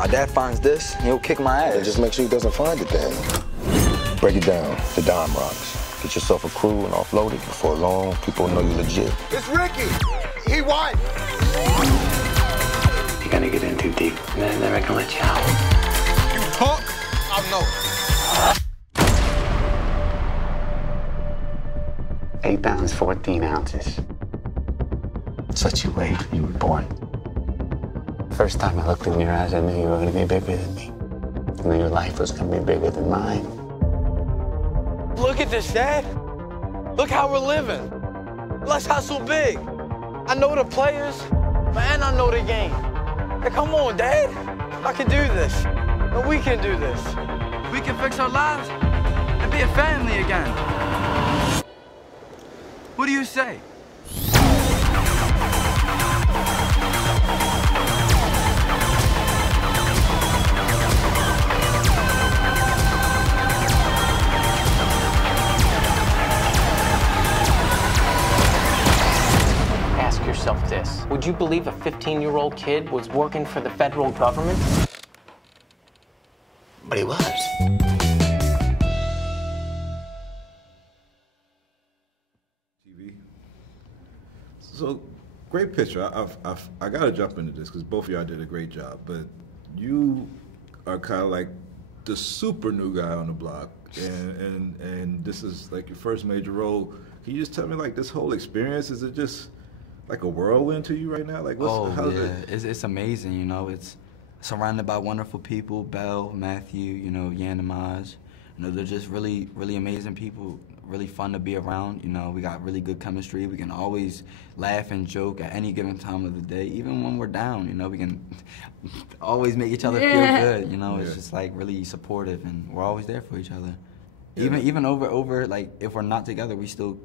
My dad finds this, he'll kick my ass. And just make sure he doesn't find it then. Break it down, the dime rocks. Get yourself a crew and offload it. Before long, people know you're legit. It's Ricky! He won! You're gonna get in too deep, and then they're gonna let you out. You talk, I'll know. 8 pounds, 14 ounces. That's what you weighed when you were born. First time I looked in your eyes, I knew you were gonna be bigger than me. I knew your life was gonna be bigger than mine. Look at this, Dad. Look how we're living. Let's hustle big. I know the players, and I know the game. Hey, come on, Dad. I can do this. And we can do this. We can fix our lives and be a family again. What do you say? Ask yourself this. Would you believe a 15-year-old kid was working for the federal government? But he was. TV. So, great picture. I got to jump into this because both of y'all did a great job. But you are kind of like the super new guy on the block, and this is like your first major role. Can you just tell me, like, this whole experience, is it just like a whirlwind to you right now? Like, how's it? It's amazing, you know. It's surrounded by wonderful people, Belle, Matthew, you know, Yanamaj. You know, they're just really, really amazing people, really fun to be around. You know, we got really good chemistry. We can always laugh and joke at any given time of the day. Even when we're down, you know, we can always make each other feel good. You know, it's just like really supportive, and we're always there for each other. Even over like, if we're not together, we still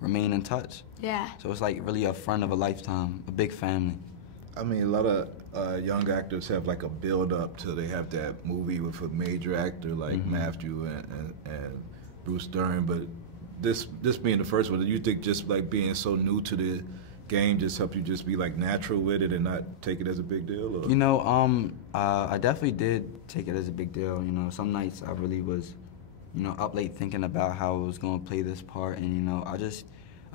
remain in touch. Yeah. So it's like really a friend of a lifetime, a big family. I mean, a lot of young actors have like a build-up till they have that movie with a major actor like Matthew and Bruce Dern. But this being the first one, do you think just like being so new to the game just helped you just be like natural with it and not take it as a big deal? Or? You know, I definitely did take it as a big deal. You know, some nights I really was, you know, up late thinking about how I was going to play this part, and you know, I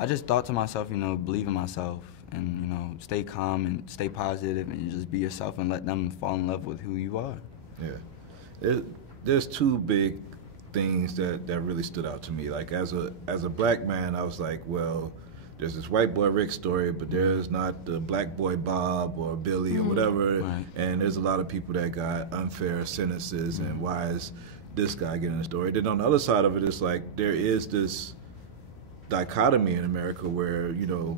just thought to myself, you know, believe in myself, and you know, stay calm and stay positive, and just be yourself, and let them fall in love with who you are. Yeah, there's two big things that really stood out to me. Like as a black man, I was like, well, there's this white boy Rick story, but there's not the black boy Bob or Billy or whatever, and there's a lot of people that got unfair sentences, and why is this guy getting a story? Then on the other side of it, it's like there is this dichotomy in America where, you know,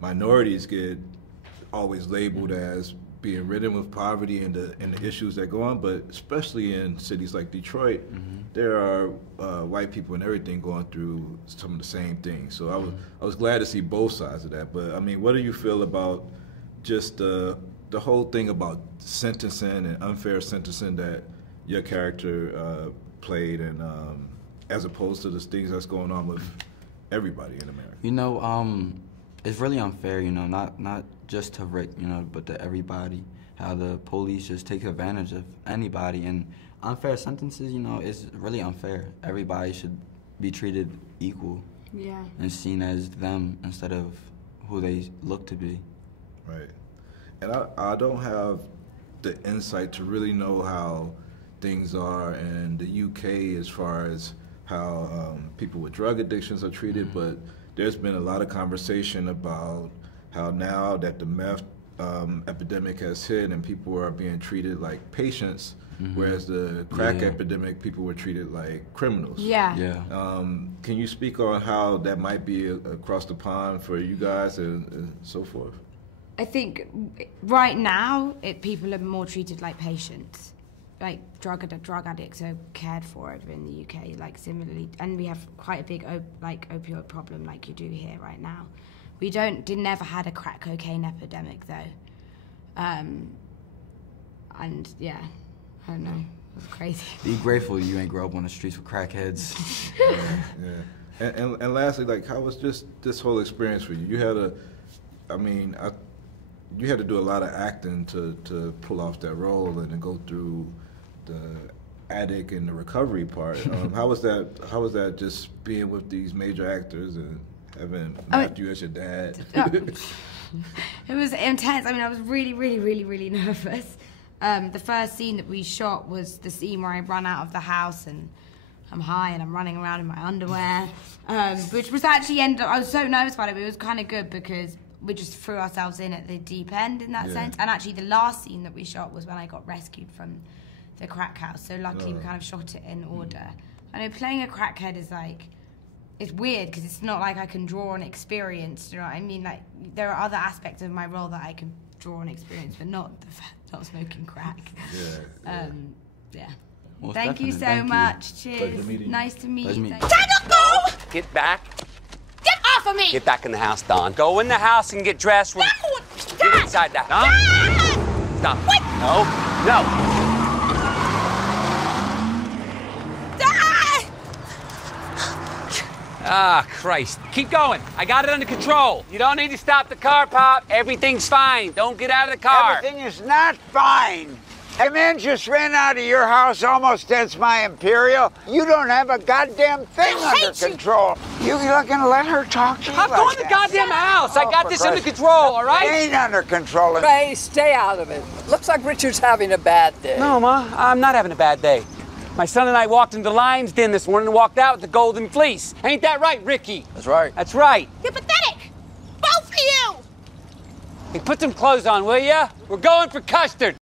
minorities get always labeled as being ridden with poverty and the issues that go on, but especially in cities like Detroit, there are white people and everything going through some of the same things. So I was glad to see both sides of that. But I mean, what do you feel about just the whole thing about sentencing and unfair sentencing that your character played, and as opposed to the things that's going on with everybody in America? You know, it's really unfair, you know, not just to Rick, you know, but to everybody. How the police just take advantage of anybody, and unfair sentences, you know, is really unfair. Everybody should be treated equal. Yeah. And seen as them instead of who they look to be. Right. And I don't have the insight to really know how things are in the UK as far as how people with drug addictions are treated, but there's been a lot of conversation about how now that the meth epidemic has hit and people are being treated like patients, whereas the crack epidemic, people were treated like criminals. Yeah. Can you speak on how that might be across the pond for you guys and so forth? I think right now, people are more treated like patients. Like drug addicts are cared for over in the UK, like similarly, and we have quite a big opioid problem like you do here right now. We never had a crack cocaine epidemic though, and yeah, I don't know, it's crazy. Be grateful you ain't grow up on the streets with crackheads. And lastly, like, how was just this whole experience for you? You had you had to do a lot of acting to pull off that role and to go through the attic and the recovery part. How was that just being with these major actors and having Matthew as your dad? It was intense. I mean, I was really, really, really, really nervous. The first scene that we shot was the scene where I run out of the house and I'm high and I'm running around in my underwear, which was actually I was so nervous about it, but it was kind of good because we just threw ourselves in at the deep end in that sense. And actually the last scene that we shot was when I got rescued from the crack house. So luckily we kind of shot it in order. I know playing a crackhead is like, it's weird because it's not like I can draw on experience, you know what I mean? Like, there are other aspects of my role that I can draw on experience, but not smoking crack. Well, thank you so much. Cheers. Nice to meet you. Daniel, go! Get back. Get off of me! Get back in the house, Don. Go in the house and get dressed. No! Get inside that. Don? Stop. What? No. No. Ah, Christ. Keep going. I got it under control. You don't need to stop the car, Pop. Everything's fine. Don't get out of the car. Everything is not fine. A man just ran out of your house almost as my Imperial. You don't have a goddamn thing under control. You're gonna let her talk to you? I'm going to the goddamn house. I got this under control, all right? It ain't under control. Ray, stay out of it. Looks like Richard's having a bad day. No, Ma, I'm not having a bad day. My son and I walked into the lion's den this morning and walked out with the golden fleece. Ain't that right, Ricky? That's right. That's right. You're pathetic. Both of you. Hey, put some clothes on, will ya? We're going for custard.